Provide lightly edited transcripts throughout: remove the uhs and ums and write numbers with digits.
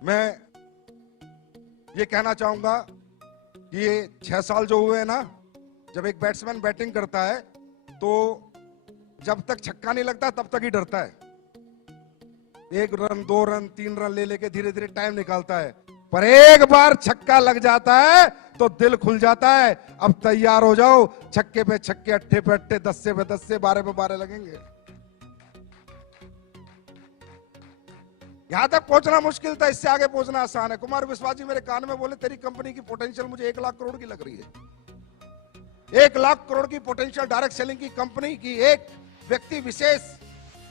मैं ये कहना चाहूंगा कि ये 6 साल जो हुए हैं ना, जब एक बैट्समैन बैटिंग करता है तो जब तक छक्का नहीं लगता तब तक ही डरता है। 1 रन 2 रन 3 रन ले लेके धीरे धीरे टाइम निकालता है, पर एक बार छक्का लग जाता है तो दिल खुल जाता है। अब तैयार हो जाओ, छक्के पे छक्के, अट्ठे पे अट्ठे, 10 पे 10, 12 पे 12 लगेंगे। यहां तक पहुंचना मुश्किल था, इससे आगे पहुंचना आसान है। कुमार विश्वास जी मेरे कान में बोले, तेरी कंपनी की पोटेंशियल मुझे 1 लाख करोड़ की लग रही है। 1 लाख करोड़ की पोटेंशियल डायरेक्ट सेलिंग की कंपनी की एक व्यक्ति विशेष,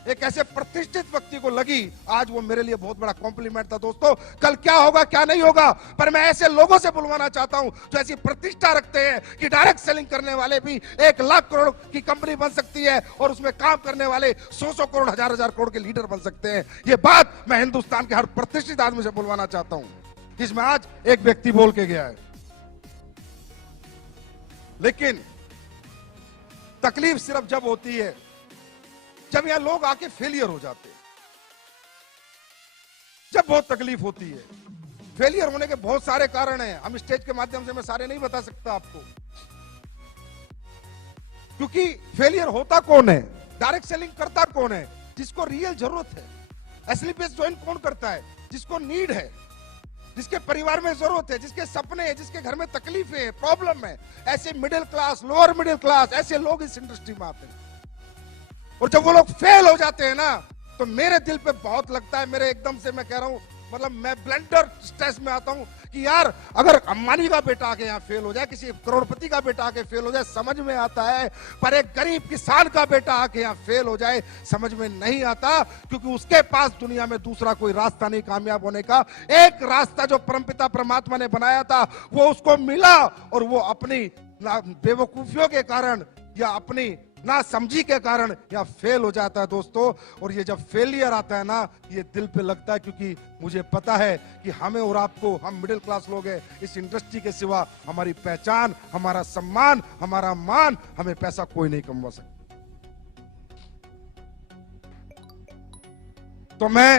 एक ऐसे प्रतिष्ठित व्यक्ति को लगी। आज वो मेरे लिए बहुत बड़ा कॉम्प्लीमेंट था। दोस्तों, कल क्या होगा क्या नहीं होगा, पर मैं ऐसे लोगों से बुलवाना चाहता हूं जो ऐसी प्रतिष्ठा रखते हैं कि डायरेक्ट सेलिंग करने वाले भी 1 लाख करोड़ की कंपनी बन सकती है और उसमें काम करने वाले 100 करोड़, 1000 करोड़ के लीडर बन सकते हैं। ये बात मैं हिंदुस्तान के हर प्रतिष्ठित आदमी से बुलवाना चाहता हूं, जिसमें आज एक व्यक्ति बोल के गया है। लेकिन तकलीफ सिर्फ जब होती है जब यहां लोग आके फेलियर हो जाते हैं, जब बहुत तकलीफ होती है। फेलियर होने के बहुत सारे कारण हैं, हम स्टेज के माध्यम से मैं सारे नहीं बता सकता आपको, क्योंकि फेलियर होता कौन है, डायरेक्ट सेलिंग करता कौन है, जिसको रियल जरूरत है। एसएलपीएस ज्वाइन कौन करता है, जिसको नीड है, जिसके परिवार में जरूरत है, जिसके सपने हैं, जिसके घर में तकलीफें हैं, प्रॉब्लम है। ऐसे middle class, lower middle class, ऐसे लोग इस इंडस्ट्री में आते हैं। और जब वो लोग फेल हो जाते हैं ना, तो मेरे दिल पे बहुत लगता है। मेरे एकदम से मैं कह रहा हूं, मतलब मैं ब्लेंडर स्ट्रेस में आता हूं कि यार अगर अंबानी का बेटा आके यहाँ फेल हो जाए, किसी करोड़पति का बेटा आके फेल हो जाए, समझ में आता है, पर एक गरीब किसान का बेटा आके यहाँ फेल हो जाए समझ में नहीं आता, क्योंकि उसके पास दुनिया में दूसरा कोई रास्ता नहीं कामयाब होने का। एक रास्ता जो परमपिता परमात्मा ने बनाया था वो उसको मिला, और वो अपनी बेवकूफियों के कारण या अपनी ना समझी के कारण या फेल हो जाता है दोस्तों। और ये जब फेलियर आता है ना, ये दिल पे लगता है, क्योंकि मुझे पता है कि हमें और आपको, हम मिडिल क्लास लोग हैं, इस इंडस्ट्री के सिवा हमारी पहचान, हमारा सम्मान, हमारा मान, हमें पैसा कोई नहीं कमवा सकता। तो मैं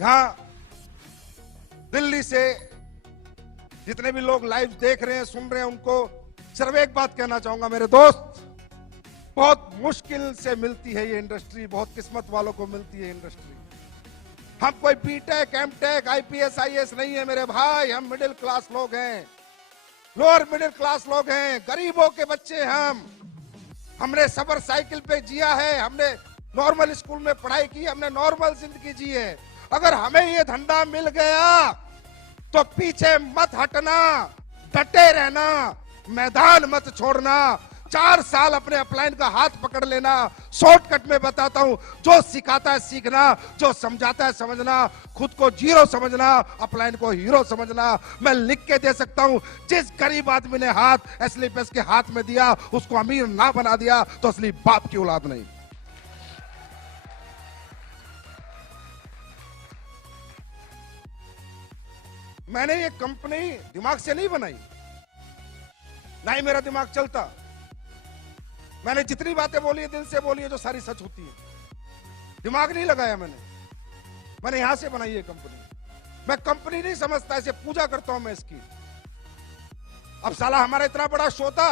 यहां दिल्ली से जितने भी लोग लाइव देख रहे हैं, सुन रहे हैं, उनको सिर्फ एक बात कहना चाहूंगा, मेरे दोस्त, बहुत मुश्किल से मिलती है ये इंडस्ट्री, बहुत किस्मत वालों को मिलती है इंडस्ट्री। हम कोई बीटेक, एमटेक, आईपीएस, आईएएस नहीं है मेरे भाई, हम मिडिल क्लास लोग हैं, लोअर मिडिल क्लास लोग हैं, गरीबों के बच्चे हम। हमने सबर साइकिल पे जिया है, हमने नॉर्मल स्कूल में पढ़ाई की, हमने नॉर्मल जिंदगी जी है। अगर हमें ये धंधा मिल गया तो पीछे मत हटना, डटे रहना, मैदान मत छोड़ना। 4 साल अपने अपलाइन का हाथ पकड़ लेना। शॉर्टकट में बताता हूं, जो सिखाता है सीखना, जो समझाता है समझना, खुद को जीरो समझना, अपलाइन को हीरो समझना। मैं लिख के दे सकता हूं, जिस गरीब आदमी ने हाथ एसएलपीएस के हाथ में दिया उसको अमीर ना बना दिया तो असली बाप की औलाद नहीं। मैंने ये कंपनी दिमाग से नहीं बनाई, ना ही मेरा दिमाग चलता। मैंने जितनी बातें बोली है दिल से बोली है, जो सारी सच होती है। दिमाग नहीं लगाया मैंने यहां से बनाई है कंपनी। मैं कंपनी नहीं समझता, इसे पूजा करता हूं मैं इसकी। अब साला हमारा इतना बड़ा शो था,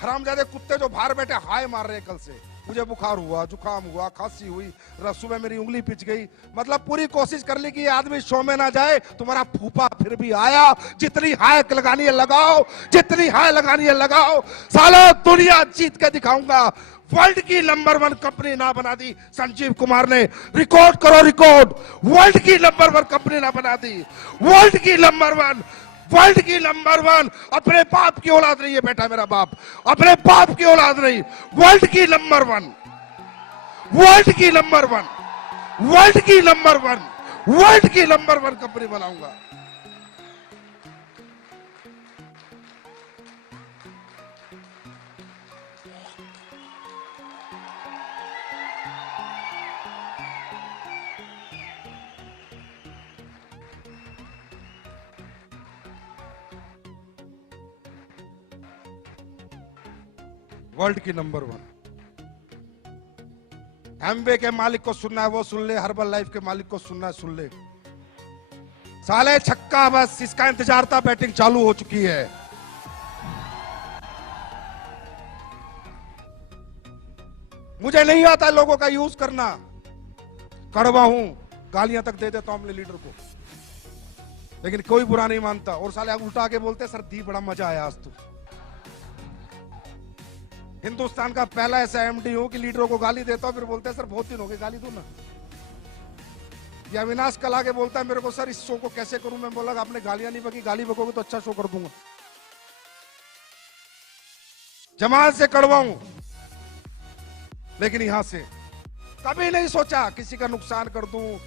हरामजादे कुत्ते जो बाहर बैठे हाय मार रहे हैं कल से। मुझे बुखार हुआ, जुकाम हुआ, खांसी हुई, सुबह मेरी उंगली पिच गई। मतलब पूरी कोशिश कर ली कि ये आदमी शो में ना जाए। तुम्हारा फूफा फिर भी आया। जितनी हाय लगानी है लगाओ, जितनी हाय लगानी है लगाओ, साला दुनिया जीत के दिखाऊंगा। वर्ल्ड की नंबर 1 कंपनी ना बना दी संजीव कुमार ने। रिकॉर्ड करो रिकॉर्ड, वर्ल्ड की नंबर 1 कंपनी ना बना दी, वर्ल्ड की नंबर 1, वर्ल्ड की नंबर 1। अपने बाप की औलाद नहीं है बेटा मेरा बाप, अपने बाप की औलाद नहीं, वर्ल्ड की नंबर 1, वर्ल्ड की नंबर 1, वर्ल्ड की नंबर 1, वर्ल्ड की नंबर 1 कंपनी बनाऊंगा। वर्ल्ड की नंबर 1। एमवे के मालिक को सुनना है वो सुन ले, हर्बल लाइफ के मालिक को सुनना है सुन ले। साले छक्का, बस इसका इंतजार था, बैटिंग चालू हो चुकी है। मुझे नहीं आता लोगों का यूज करना, कड़वा हूं, गालियां तक दे देता हूं अपने लीडर को, लेकिन कोई बुरा नहीं मानता। और साले उल्टा के बोलते सर दी बड़ा मजा आया आज तो। हिंदुस्तान का पहला ऐसा एमडी हूं कि लीडरों को गाली देता हूं, फिर बोलते हैं सर बहुत दिन हो गए गाली दो ना। या अविनाश कल आके बोलता है मेरे को सर इस शो को कैसे करूं, मैं बोला आपने गालियां नहीं बकी, गाली बकोगे तो अच्छा शो कर दूंगा। जमाल से कड़वा हूं, लेकिन यहां से कभी नहीं सोचा किसी का नुकसान कर दूं,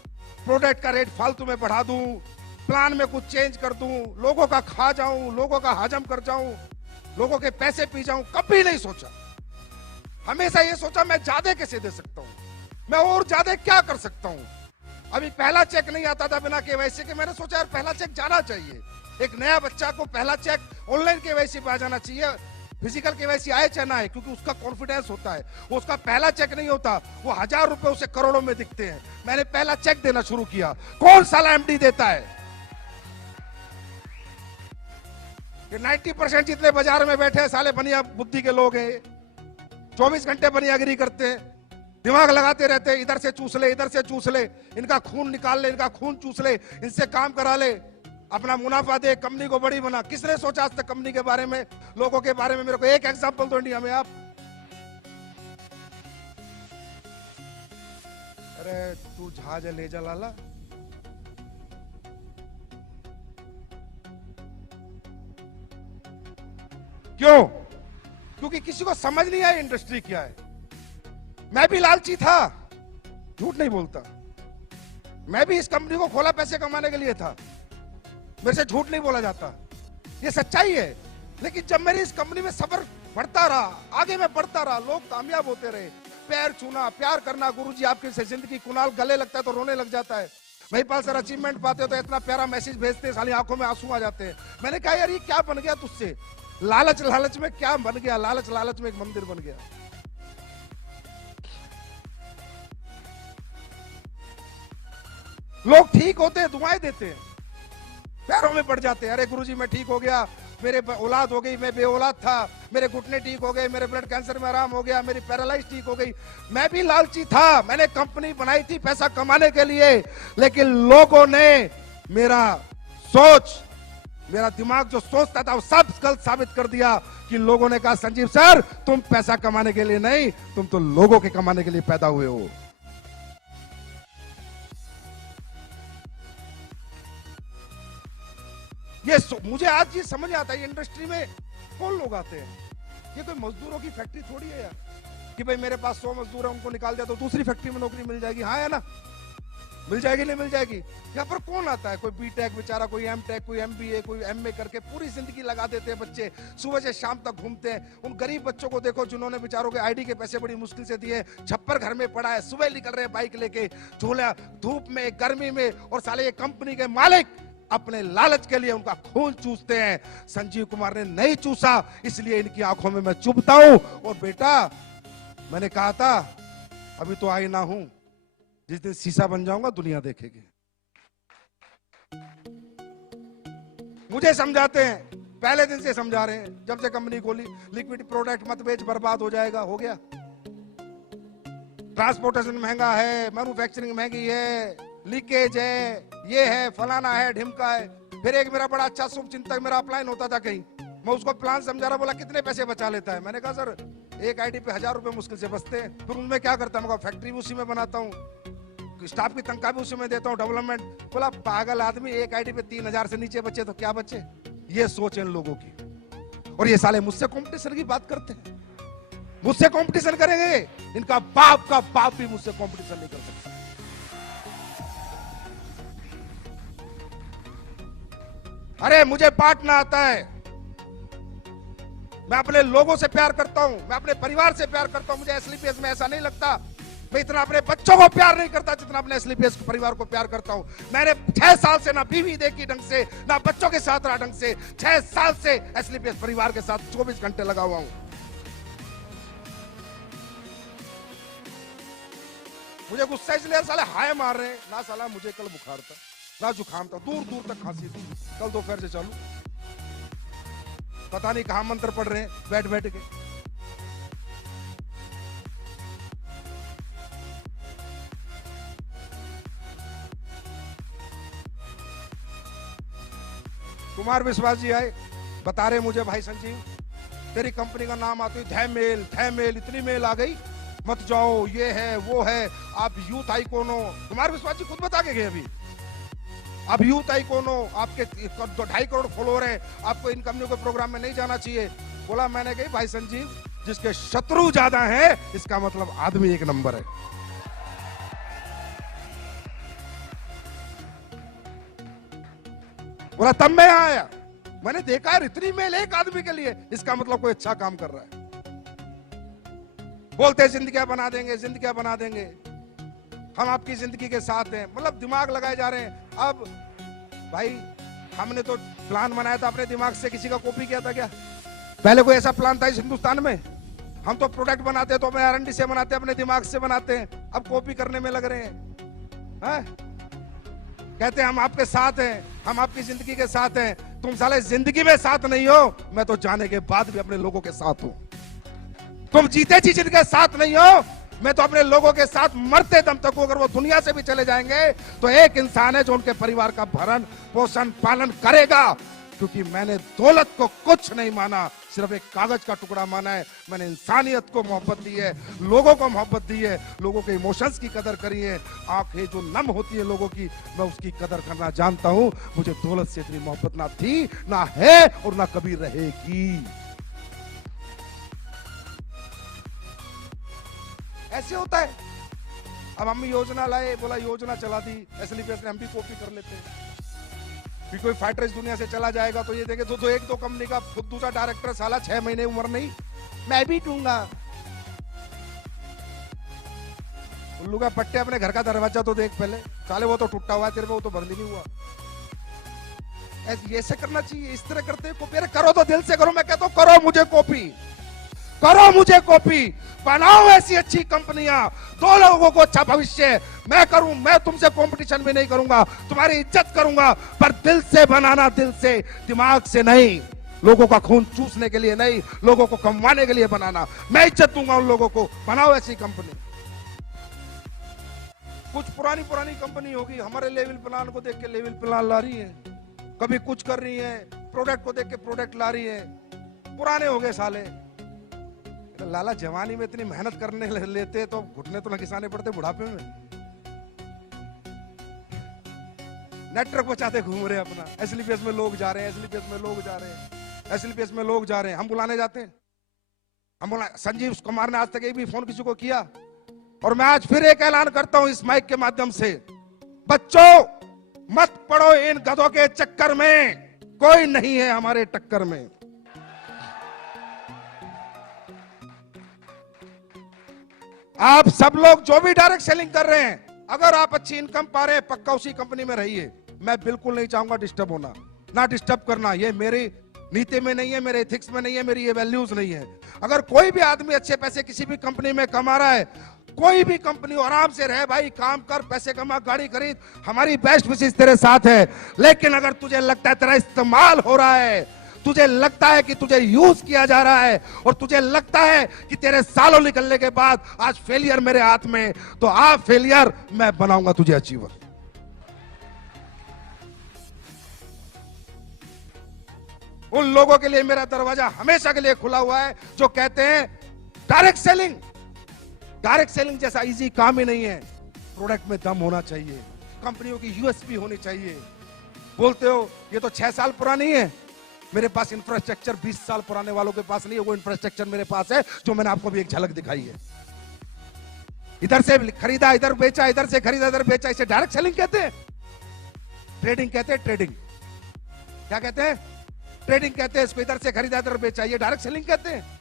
प्रोडक्ट का रेट फालतू में बढ़ा दूं, प्लान में कुछ चेंज कर दूं, लोगों का खा जाऊं, लोगों का हजम कर जाऊं, लोगों के पैसे पी जाऊं, कभी नहीं सोचा। हमेशा ये सोचा मैं ज्यादा कैसे दे सकता हूं, मैं और ज्यादा क्या कर सकता हूं। अभी पहला चेक नहीं आता था बिना केवाईसी के, मैंने सोचा यार पहला चेक जाना चाहिए। एक नया बच्चा को पहला चेक ऑनलाइन केवाईसी पे आ जाना चाहिए, फिजिकल केवाईसी आए चाहे ना आए, क्योंकि उसका कॉन्फिडेंस होता है। वो उसका पहला चेक नहीं होता, वो 1000 रुपए उसे करोड़ों में दिखते हैं। मैंने पहला चेक देना शुरू किया। कौन साला एमडी देता है? ये 90% जितने बाजार में बैठे हैं साले बनिया बुद्धि के लोग हैं, 24 घंटे बनियागिरी करते हैं, दिमाग लगाते रहते हैं, इधर से चूस ले, इधर से चूस ले, इनका खून निकाल ले, इनका खून चूस ले, इनसे काम करा ले, अपना मुनाफा दे, कंपनी को बड़ी बना। किसने सोचा आज तक कंपनी के बारे में, लोगों के बारे में? मेरे को एक एग्जांपल दो इंडिया में आप। अरे तू जहाज ले जा लाला, क्यों? क्योंकि किसी को समझ नहीं आई इंडस्ट्री क्या है। मैं भी लालची था, झूठ नहीं बोलता, मैं भी इस कंपनी को खोला पैसे कमाने के लिए था, मेरे से झूठ नहीं बोला जाता, ये सच्चाई है। लेकिन जब मेरी इस कंपनी में सब्र बढ़ता रहा, आगे मैं बढ़ता रहा, लोग कामयाब होते रहे, पैर छूना, प्यार करना, गुरुजी आपकी जिंदगी, कुणाल गले लगता है तो रोने लग जाता है, महिपाल सर अचीवमेंट पाते हो तो इतना प्यारा मैसेज भेजते हैं, साली आंखों में आंसू आ जाते हैं। मैंने कहा यार ये क्या बन गया तुझसे, लालच लालच में क्या बन गया, लालच लालच में एक मंदिर बन गया। लोग ठीक होते हैं, दुआएं देते हैं, पैरों में पड़ जाते हैं, अरे गुरुजी मैं ठीक हो गया, मेरे औलाद हो गई, मैं बेऔलाद था, मेरे घुटने ठीक हो गए, मेरे ब्लड कैंसर में आराम हो गया, मेरी पैरालाइज ठीक हो गई। मैं भी लालची था, मैंने कंपनी बनाई थी पैसा कमाने के लिए, लेकिन लोगों ने मेरा सोच, मेरा दिमाग जो सोचता था वो सब गलत साबित कर दिया। कि लोगों ने कहा संजीव सर तुम पैसा कमाने के लिए नहीं, तुम तो लोगों के कमाने के लिए पैदा हुए हो। ये मुझे आज ये समझ आता है, इंडस्ट्री में कौन लोग आते हैं, ये कोई मजदूरों की फैक्ट्री थोड़ी है यार कि भाई मेरे पास 100 मजदूर है, उनको निकाल दिया तो दूसरी फैक्ट्री में नौकरी मिल जाएगी। हाँ है ना, मिल जाएगी नहीं मिल जाएगी। यहाँ पर कौन आता है, कोई बीटेक बेचारा, कोई एमटेक, कोई एमबीए, कोई एमए करके पूरी जिंदगी लगा देते हैं बच्चे, सुबह से शाम तक घूमते हैं। उन गरीब बच्चों को देखो जिन्होंने बेचारों के आईडी के पैसे बड़ी मुश्किल से दिए, छप्पर घर में पड़ा है, सुबह निकल रहे बाइक लेके, झूला धूप में गर्मी में, और साले ये कंपनी के मालिक अपने लालच के लिए उनका खून चूसते हैं। संजीव कुमार ने नहीं चूसा, इसलिए इनकी आंखों में मैं चुभता हूं। और बेटा मैंने कहा था अभी तो आईना हूं, जिस दिन शीशा बन जाऊंगा दुनिया देखेगी। मुझे समझाते हैं, पहले दिन से समझा रहे हैं, जब से कंपनी खोली, लिक्विड प्रोडक्ट मत बेच, बर्बाद हो जाएगा। हो गया, ट्रांसपोर्टेशन महंगा है, मैन्युफैक्चरिंग महंगी है, लीकेज है, ये है, फलाना है, ढिमका है। फिर एक मेरा बड़ा अच्छा शुभ चिंतक मेरा अपलाइन होता था कहीं, मैं उसको प्लान समझा रहा, बोला कितने पैसे बचा लेता है। मैंने कहा सर एक आईडी पे 1000 रुपए मुश्किल से बचते हैं। फिर उनमें क्या करता है, मैं फैक्ट्री भी उसी में बनाता हूँ, स्टाफ की तनख्वाह भी उसी में देता हूँ, डेवलपमेंट। बोला पागल आदमी, एक आईडी पे 3000 से नीचे बचे तो क्या बचे। ये सोच है इन लोगों की, और ये साले मुझसे कंपटीशन की बात करते हैं, मुझसे कंपटीशन करेंगे, इनका बाप का बाप भी मुझसे कंपटीशन नहीं कर सकता। अरे मुझे बांटना आता है, मैं अपने लोगों से प्यार करता हूं, मैं अपने परिवार से प्यार करता हूं। मुझे एसलीपीएस में ऐसा नहीं लगता मैं इतना अपने बच्चों को प्यार नहीं करता जितना अपने एसलीपीएस परिवार को प्यार करता हूं। मैंने 6 साल से ना बीवी देखी ढंग से, ना बच्चों के साथ रहा ढंग से। 6 साल से एसलीपीएस परिवार के साथ 24 घंटे लगा हुआ हूं। मुझे गुस्सा इसलिए साले हाय मार रहे हैं ना, साला मुझे कल बुखार था, ना जुकाम था, दूर दूर तक खांसी थी। कल दोपहर से चालू, पता नहीं कहां मंत्र पढ़ रहे हैं बैठ बैठ के। कुमार विश्वास जी आए, बता रहे मुझे, भाई संजीव तेरी कंपनी का नाम आते ही मेल इतनी मेल आ गई, मत जाओ, ये है वो है, आप यूथ आइकॉन हो। कुमार विश्वास जी खुद बता के गए अभी, आप यूथ आइकॉन हो, आपके 2.5 करोड़ फॉलोअर है, आपको इन कंपनियों के प्रोग्राम में नहीं जाना चाहिए। बोला मैंने कही भाई संजीव, जिसके शत्रु ज्यादा है इसका मतलब आदमी एक नंबर है। बोला तब मैं आया, मैंने देखा है इतनी मेल एक आदमी के लिए, इसका मतलब कोई अच्छा काम कर रहा है। बोलते जिंदगियां बना देंगे, जिंदगियां बना देंगे, हम आपकी जिंदगी के साथ हैं, मतलब दिमाग लगाए जा रहे हैं। अब भाई हमने तो प्लान बनाया था अपने दिमाग से, किसी का कॉपी किया था क्या? पहले कोई ऐसा प्लान था इस हिंदुस्तान में? हम तो प्रोडक्ट बनाते हैं तो अपने R&D से बनाते हैं, अपने दिमाग से बनाते हैं, अब कॉपी करने में लग रहे हैं। कहते हैं हम आपके साथ हैं, हम आपकी जिंदगी के साथ हैं। तुम साले जिंदगी में साथ नहीं हो, मैं तो जाने के बाद भी अपने लोगों के साथ हूं। तुम जीते जी जिनके साथ नहीं हो, मैं तो अपने लोगों के साथ मरते दम तक हूं। अगर वो दुनिया से भी चले जाएंगे तो एक इंसान है जो उनके परिवार का भरण पोषण पालन करेगा, क्योंकि मैंने दौलत को कुछ नहीं माना, सिर्फ एक कागज का टुकड़ा माना है। मैंने इंसानियत को मोहब्बत दी है, लोगों को मोहब्बत दी है, लोगों के इमोशंस की कदर करी है। आंखें जो नम होती है लोगों की, मैं उसकी कदर करना जानता हूं। मुझे दौलत से इतनी मोहब्बत ना थी, ना है और ना कभी रहेगी। ऐसे होता है। अब हम योजना लाए, बोला योजना चला दी, SLPS ने, हम भी कॉपी कर लेते हैं। भी कोई फाइटर इस दुनिया से चला जाएगा तो ये देखे तो एक दो कंपनी का खुद दूसरा डायरेक्टर साला 6 महीने उम्र नहीं, मैं भी दूंगा। उल्लू का पट्टे, अपने घर का दरवाजा तो देख पहले, साले वो तो टूटा हुआ है तेरे पे, वो तो बंद ही नहीं हुआ। ऐसे करना चाहिए, इस तरह करते हैं कॉपी। अरे करो तो दिल से करो, मैं कहता हूं करो मुझे कॉपी, करो मुझे कॉपी, बनाओ ऐसी अच्छी कंपनियां, दो लोगों को अच्छा भविष्य। मैं करूं, मैं तुमसे कंपटीशन भी नहीं करूंगा, तुम्हारी इज्जत करूंगा, पर दिल से बनाना, दिल से, दिमाग से नहीं। लोगों का खून चूसने के लिए नहीं, लोगों को कमवाने के लिए बनाना। मैं इज्जत दूंगा उन लोगों को, बनाओ ऐसी कंपनी। कुछ पुरानी कंपनी होगी, हमारे लेवल प्लान को देख के लेवल प्लान ला रही है, कभी कुछ कर रही है, प्रोडक्ट को देख के प्रोडक्ट ला रही है। पुराने हो गए साले। लाला जवानी में इतनी मेहनत करने लेते तो घुटने तो न घिसाने पड़ते बुढ़ापे में। नेटवर्क बचाते घूम रहे अपना, SLPS में लोग जा रहे हैं, SLPS में लोग जा रहे हैं, SLPS में लोग जा रहे हैं। हम बुलाने जाते हैं, हम बोला संजीव कुमार ने आज तक एक भी फोन किसी को किया। और मैं आज फिर एक ऐलान करता हूं इस माइक के माध्यम से, बच्चों मत पड़ो इन गधों के चक्कर में, कोई नहीं है हमारे टक्कर में। आप सब लोग जो भी डायरेक्ट सेलिंग कर रहे हैं, अगर आप अच्छी इनकम पा रहे हैं, पक्का उसी कंपनी में रहिए। मैं बिल्कुल नहीं चाहूंगा डिस्टर्ब होना, ना डिस्टर्ब करना, ये मेरी नीति में नहीं है, मेरे एथिक्स में नहीं है, मेरी ये वैल्यूज नहीं है। अगर कोई भी आदमी अच्छे पैसे किसी भी कंपनी में कमा रहा है, कोई भी कंपनी, आराम से रहे भाई, काम कर, पैसे कमा, गाड़ी खरीद, हमारी बेस्ट विशेष तेरे साथ है। लेकिन अगर तुझे लगता है तेरा इस्तेमाल हो रहा है, तुझे लगता है कि तुझे यूज किया जा रहा है, और तुझे लगता है कि तेरे सालों निकलने के बाद आज फेलियर मेरे हाथ में, तो आप फेलियर, मैं बनाऊंगा तुझे अचीवर। उन लोगों के लिए मेरा दरवाजा हमेशा के लिए खुला हुआ है जो कहते हैं डायरेक्ट सेलिंग जैसा इजी काम ही नहीं है। प्रोडक्ट में दम होना चाहिए, कंपनियों की USP होनी चाहिए। बोलते हो ये तो 6 साल पुरानी है, मेरे पास इंफ्रास्ट्रक्चर 20 साल पुराने वालों के पास नहीं है, वो इंफ्रास्ट्रक्चर मेरे पास है, जो मैंने आपको भी एक झलक दिखाई है। इधर से खरीदा, इधर बेचा, इधर से खरीदा, इधर बेचा, इसे डायरेक्ट सेलिंग कहते हैं। ट्रेडिंग कहते हैं, ट्रेडिंग। क्या कहते हैं? ट्रेडिंग कहते हैं इसको। इधर से खरीदा, इधर बेचा, ये डायरेक्ट सेलिंग कहते हैं।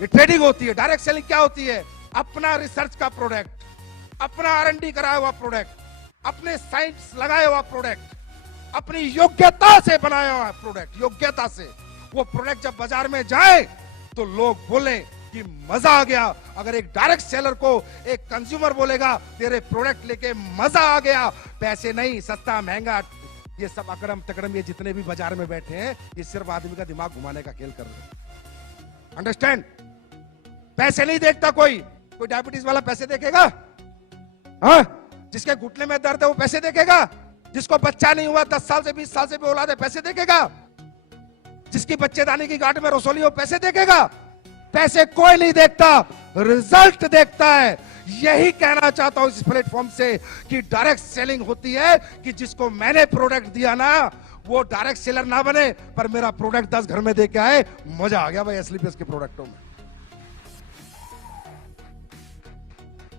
ये ट्रेडिंग होती है। डायरेक्ट सेलिंग क्या होती है? अपना रिसर्च का प्रोडक्ट, अपना R&D कराया हुआ प्रोडक्ट, अपने साइंस लगाया हुआ प्रोडक्ट, अपनी योग्यता से बनाया हुआ प्रोडक्ट, योग्यता से। वो प्रोडक्ट जब बाजार में जाए तो लोग बोले कि मजा आ गया। अगर एक डायरेक्ट सेलर को एक कंज्यूमर बोलेगा तेरे प्रोडक्ट लेके मजा आ गया, पैसे नहीं, सस्ता महंगा, ये सब अकड़म तकड़म, ये जितने भी बाजार में बैठे हैं, ये सिर्फ आदमी का दिमाग घुमाने का खेल कर रहे हैं। अंडरस्टैंड? पैसे नहीं देखता कोई डायबिटीज वाला पैसे देखेगा? हाँ? जिसके घुटने में दर्द है वो पैसे देखेगा? जिसको बच्चा नहीं हुआ 10 साल से 20 साल से भी औलाद है पैसे देखेगा? जिसकी बच्चेदानी की गांठ में रसोली हो पैसे देखेगा? पैसे कोई नहीं देखता, रिजल्ट देखता है। यही कहना चाहता हूं इस प्लेटफॉर्म से कि डायरेक्ट सेलिंग होती है कि जिसको मैंने प्रोडक्ट दिया ना वो डायरेक्ट सेलर ना बने, पर मेरा प्रोडक्ट 10 घर में दे के आए, मजा आ गया भाई एसलीपीएस के प्रोडक्टों में।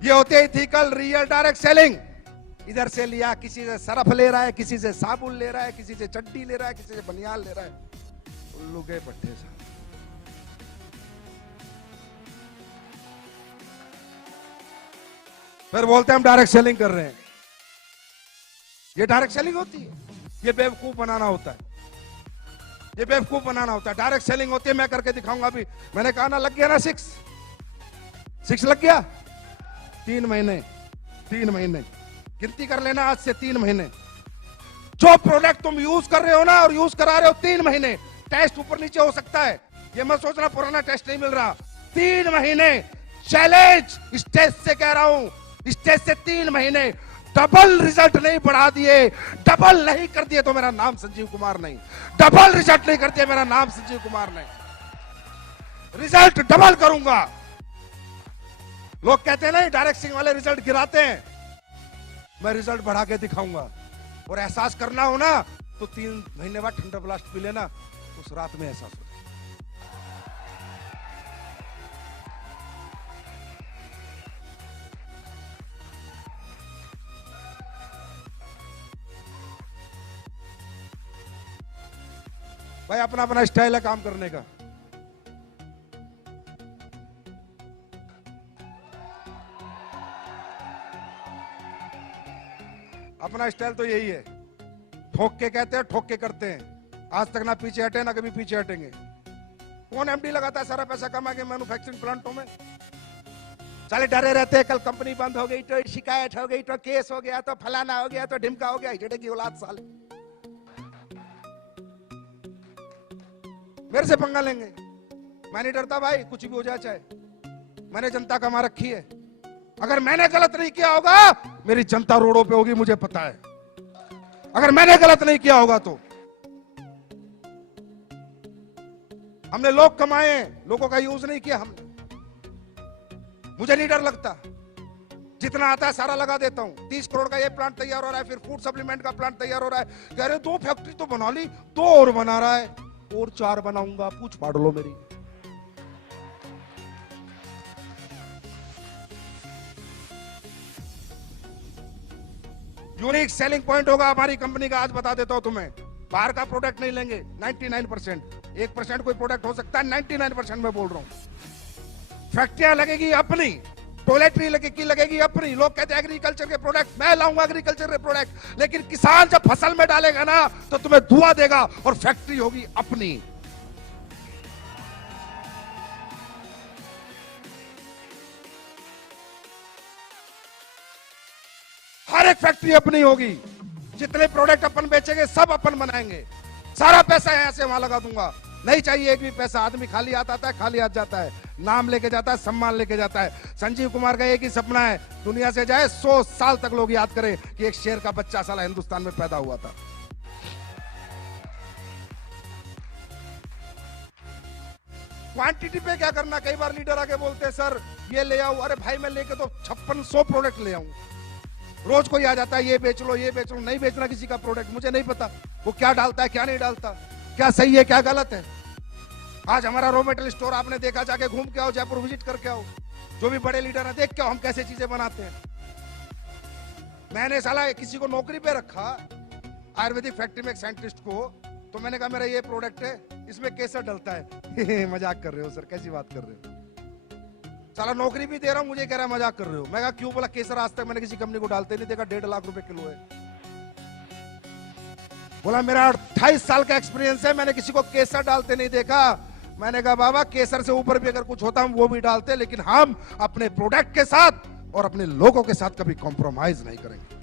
ये होती है इथिकल रियल डायरेक्ट सेलिंग। इधर से लिया, किसी से सरफ ले रहा है, किसी से साबुन ले रहा है, किसी से चड्डी ले रहा है, किसी से बनियान ले रहा है। उल्लू के पट्टे साहब। फिर बोलते हैं हम डायरेक्ट सेलिंग कर रहे हैं। ये डायरेक्ट सेलिंग होती है? ये बेवकूफ बनाना होता है, ये बेवकूफ बनाना होता है। डायरेक्ट सेलिंग होती है, मैं करके दिखाऊंगा अभी। मैंने कहा ना, लग गया ना 6 लग गया। 3 महीने, 3 महीने गिनती कर लेना, आज से 3 महीने। जो प्रोडक्ट तुम यूज कर रहे हो ना और यूज करा रहे हो 3 महीने, टेस्ट ऊपर नीचे हो सकता है, ये मत सोचना पुराना टेस्ट नहीं मिल रहा। 3 महीने चैलेंज, स्टेज से कह रहा हूं, स्टेज से 3 महीने डबल रिजल्ट नहीं बढ़ा दिए, डबल नहीं कर दिए तो मेरा नाम संजीव कुमार नहीं। डबल रिजल्ट नहीं कर दिया, मेरा नाम संजीव कुमार नहीं। रिजल्ट डबल करूंगा। लोग कहते हैं ना डायरेक्ट सेलिंग वाले रिजल्ट गिराते हैं, मैं रिजल्ट बढ़ा के दिखाऊंगा। और एहसास करना हो ना तो 3 महीने बाद ठंडा ब्लास्ट पी लेना, उस रात में एहसास हो। भाई अपना अपना स्टाइल है काम करने का। अपना स्टाइल तो यही है, ठोक के कहते हैं, ठोक के करते हैं। आज तक ना पीछे हटे, ना कभी पीछे हटेंगे। कौन एमडी लगाता है सारा पैसा कमा के मैन्युफैक्चरिंग प्लांटों में? साले डरे रहते हैं, कल कंपनी बंद हो गई तो शिकायत हो गई तो केस हो गया तो फलाना हो गया तो ढिमका हो गया। जेडे की औलाद साले मेरे से पंगा लेंगे। मैं नहीं डरता भाई, कुछ भी हो जाए चाहे। मैंने जनता कमा रखी है, अगर मैंने गलत नहीं किया होगा मेरी जनता रोडों पे होगी, मुझे पता है। अगर मैंने गलत नहीं किया होगा तो हमने लोग कमाए, लोगों का यूज नहीं किया हमने। मुझे नहीं डर लगता, जितना आता है सारा लगा देता हूं। 30 करोड़ का ये प्लांट तैयार हो रहा है, फिर फूड सप्लीमेंट का प्लांट तैयार हो रहा है। कह रहे 2 फैक्ट्री तो बना ली, 2 और बना रहा है, और 4 बनाऊंगा, पूछ फाड़ लो मेरी। यूनिक सेलिंग पॉइंट होगा हमारी कंपनी का, आज बता देता हूं तुम्हें। बाहर का प्रोडक्ट नहीं लेंगे 99%, 1% कोई प्रोडक्ट हो सकता है, 99% मैं बोल रहा हूं। फैक्ट्रियां लगेगी अपनी, टॉयलेटरी लगेगी अपनी। लोग कहते हैं एग्रीकल्चर के प्रोडक्ट, मैं लाऊंगा एग्रीकल्चर के प्रोडक्ट, लेकिन किसान जब फसल में डालेगा ना तो तुम्हें धुआं देगा, और फैक्ट्री होगी अपनी। हर एक फैक्ट्री अपनी होगी, जितने प्रोडक्ट अपन बेचेंगे सब अपन बनाएंगे। सारा पैसा यहां से वहां लगा दूंगा, नहीं चाहिए एक भी पैसा। आदमी खाली हाथ आता है, खाली हाथ जाता है, नाम लेके जाता है, सम्मान लेके जाता है। संजीव कुमार का एक ही सपना है, दुनिया से जाए 100 साल तक लोग याद करें कि एक शेर का बच्चा साला हिंदुस्तान में पैदा हुआ था। क्वांटिटी पे क्या करना, कई बार लीडर आके बोलते हैं सर ये ले आओ, अरे भाई मैं लेके तो 5600 प्रोडक्ट ले आऊं। रोज कोई आ जाता है ये बेच लो, ये बेच लो। नहीं बेचना किसी का प्रोडक्ट, मुझे नहीं पता वो क्या डालता है क्या नहीं डालता, क्या सही है क्या गलत है। आज हमारा रॉ मटेरियल स्टोर आपने देखा, जाके घूम के आओ, जयपुर विजिट करके आओ, जो भी बड़े लीडर है देख के आओ हम कैसे चीजें बनाते हैं। मैंने साला किसी को नौकरी पे रखा आयुर्वेदिक फैक्ट्री में, एक साइंटिस्ट को, तो मैंने कहा मेरा ये प्रोडक्ट है, इसमें केसर डलता है। मजाक कर रहे हो सर, कैसी बात कर रहे हो? साला नौकरी भी दे रहा हूं, मुझे कह रहा है मजाक कर रहे हो। मैं कहा क्यों? बोला केसर आज तक मैंने किसी कंपनी को डालते नहीं देखा, 1.5 लाख रुपए किलो है। बोला मेरा 28 साल का एक्सपीरियंस है, मैंने किसी को केसर डालते नहीं देखा। मैंने कहा बाबा केसर से ऊपर भी अगर कुछ होता हम वो भी डालते, लेकिन हम अपने प्रोडक्ट के साथ और अपने लोगों के साथ कभी कॉम्प्रोमाइज नहीं करेंगे।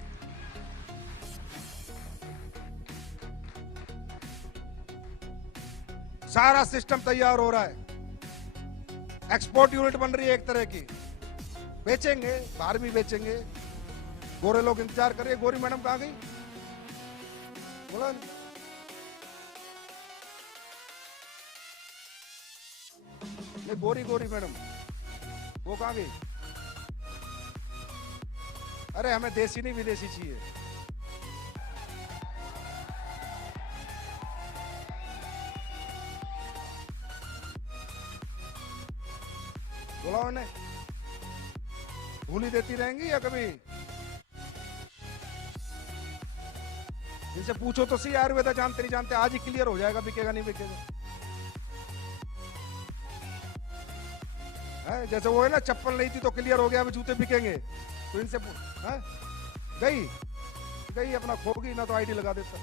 सारा सिस्टम तैयार हो रहा है, एक्सपोर्ट यूनिट बन रही है एक तरह की, बेचेंगे, बाहर भी बेचेंगे। गोरे लोग इंतजार कर रहे हैं। गोरी मैडम कहां गई? बोला नहीं। गोरी गोरी मैडम वो कहां गई? अरे हमें देसी नहीं विदेशी चाहिए। बोला उन्हें, भूली देती रहेंगी या कभी? इनसे पूछो तो सही, आयुर्वेदा जानते नहीं जानते, आज ही क्लियर हो जाएगा बिकेगा नहीं बिकेगा। जैसे वो है ना, चप्पल नहीं थी तो क्लियर हो गया, अभी जूते बिकेंगे। तो इनसे गई गई अपना खो गई ना, तो आईडी लगा देता।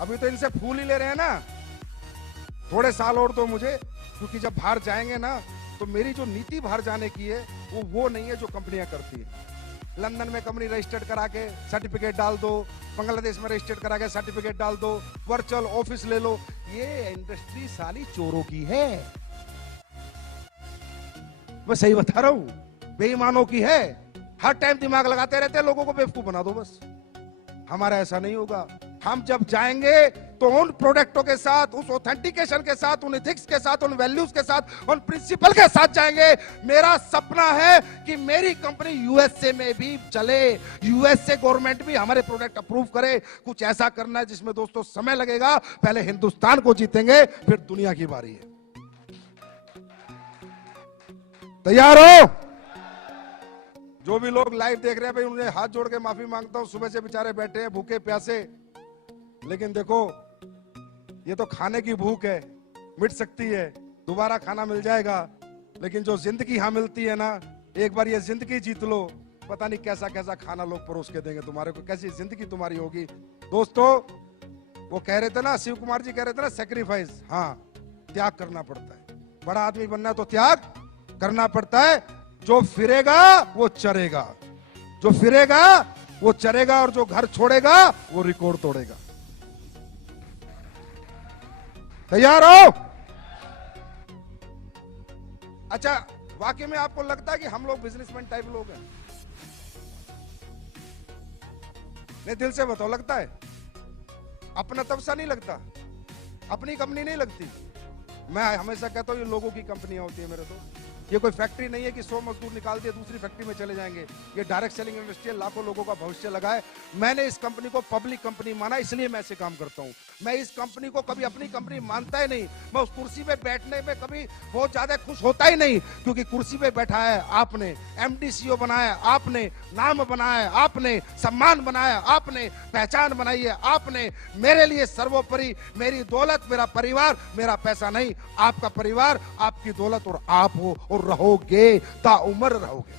अभी तो इनसे फूल ही ले रहे हैं ना, थोड़े साल और तो मुझे, क्योंकि जब बाहर जाएंगे ना तो मेरी जो नीति बाहर जाने की है वो नहीं है जो कंपनियां करती है। लंदन में कंपनी रजिस्टर्ड करा के सर्टिफिकेट डाल दो, बांग्लादेश में रजिस्टर्ड करा के सर्टिफिकेट डाल दो, वर्चुअल ऑफिस ले लो। ये इंडस्ट्री साली चोरों की है, मैं सही बता रहा हूं, बेईमानों की है। हर टाइम दिमाग लगाते रहते हैं, लोगों को बेवकूफ बना दो बस। हमारा ऐसा नहीं होगा। हम जब जाएंगे तो उन प्रोडक्टों के साथ, उस ऑथेंटिकेशन के साथ, उन एथिक्स के साथ, उन वैल्यूज के साथ, उन प्रिंसिपल के साथ जाएंगे। मेरा सपना है कि मेरी कंपनी यूएसए में भी चले, यूएसए गवर्नमेंट भी हमारे प्रोडक्ट अप्रूव करे। कुछ ऐसा करना है जिसमें दोस्तों समय लगेगा। पहले हिंदुस्तान को जीतेंगे, फिर दुनिया की बारी है। तैयार हो? जो भी लोग लाइव देख रहे हैं भाई, उन्हें हाथ जोड़ के माफी मांगता हूं। सुबह से बेचारे बैठे हैं भूखे प्यासे, लेकिन देखो ये तो खाने की भूख है, मिट सकती है, दोबारा खाना मिल जाएगा। लेकिन जो जिंदगी यहां मिलती है ना, एक बार ये जिंदगी जीत लो, पता नहीं कैसा कैसा खाना लोग परोस के देंगे तुम्हारे को, कैसी जिंदगी तुम्हारी होगी। दोस्तों वो कह रहे थे ना, शिव कुमार जी कह रहे थे ना, सेक्रीफाइस, हाँ त्याग करना पड़ता है। बड़ा आदमी बनना है तो त्याग करना पड़ता है। जो फिरेगा वो चरेगा, जो फिरेगा वो चरेगा, और जो घर छोड़ेगा वो रिकॉर्ड तोड़ेगा। तैयार हो? अच्छा, वाकई में आपको लगता है कि हम लोग बिजनेसमैन टाइप लोग हैं? नहीं, दिल से बताओ, लगता है? अपना तब सा नहीं लगता, अपनी कंपनी नहीं लगती। मैं हमेशा कहता हूं ये लोगों की कंपनियां होती है मेरे तो। ये कोई फैक्ट्री नहीं है कि 100 मजदूर निकाल दिए दूसरी फैक्ट्री में चले जाएंगे। ये डायरेक्ट सेलिंग इंडस्ट्री है, लाखों लोगों का भविष्य लगा है। मैंने इस कंपनी को पब्लिक कंपनी माना, इसलिए मैं ऐसे काम करता हूं। मैं इस कंपनी को कभी अपनी कंपनी मानता ही नहीं। मैं उस कुर्सी पे बैठने में कभी बहुत ज्यादा खुश होता ही नहीं, क्योंकि कुर्सी पे बैठा है आपने, एमडी सीईओ बनाया आपने, नाम बनाया आपने, सम्मान बनाया आपने, पहचान बनाई है आपने। मेरे लिए सर्वोपरि मेरी दौलत, मेरा परिवार, मेरा पैसा नहीं, आपका परिवार, आपकी दौलत और आप हो, और रहोगे, ताउम्र रहोगे।